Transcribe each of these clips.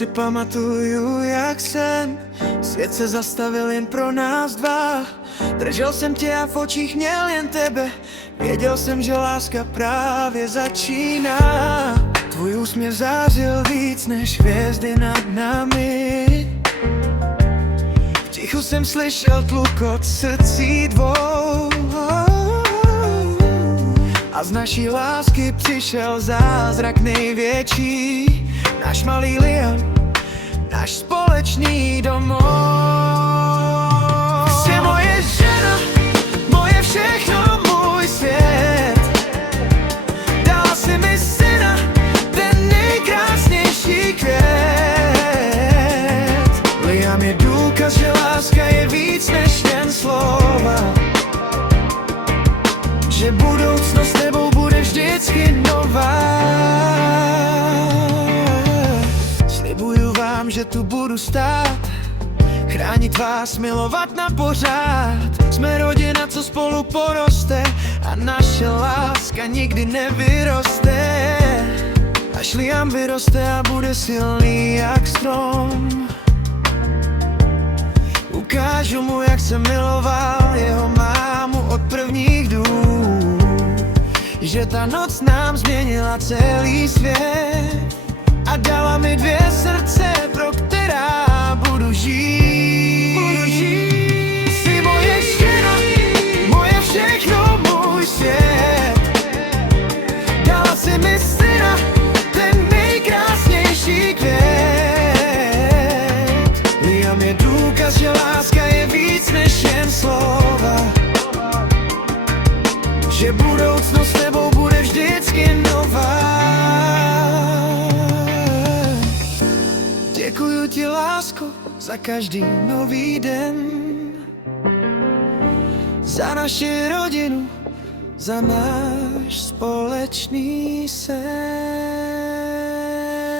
si pamatuju, jak jsem svět se zastavil jen pro nás dva. Držel jsem tě a v očích měl jen tebe. Věděl jsem, že láska právě začíná. Tvůj úsměv zářil víc než hvězdy nad námi. V tichu jsem slyšel tlukot srdcí dvou. A z naší lásky přišel zázrak největší. Náš malý Liam, náš společný domov. Jsi moje žena, moje všechno, můj svět. Dala si mi syna, ten nejkrásnější květ. Liam je důkaz, že láska je víc než jen slova. Že budoucnost s tebou bude vždycky nová. Slibuju vám, že tu budu stát, chránit vás, milovat na pořád. Jsme rodina, co spolu poroste, a naše láska nikdy nevyroste. Až Liam vyroste a bude silný jak strom, ukážu mu, jak jsem miloval jeho mámu od prvních dnů. Že ta noc nám změnila celý svět a dala mi 2 srdce, pro která budu žít. Jsi moje žena, moje všechno, můj svět. Dala si mi syna, ten nejkrásnější květ. Liam je důkaz, že láska je víc než jen slova. Že budoucnost s tebou bude vždycky nová. Děkuju ti, lásko, za každý nový den, za naši rodinu, za náš společný sen.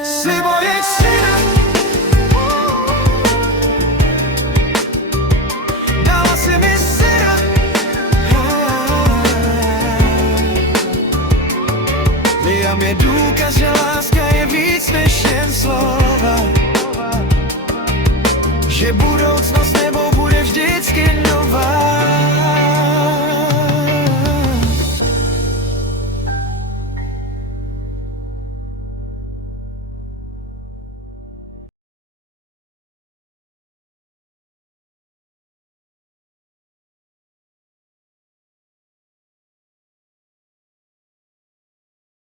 Jsi moje dcera, dala si mi syna. Liam je důkaz, že láska je víc než jen slova. Že budoucnost s tebou bude vždycky nová.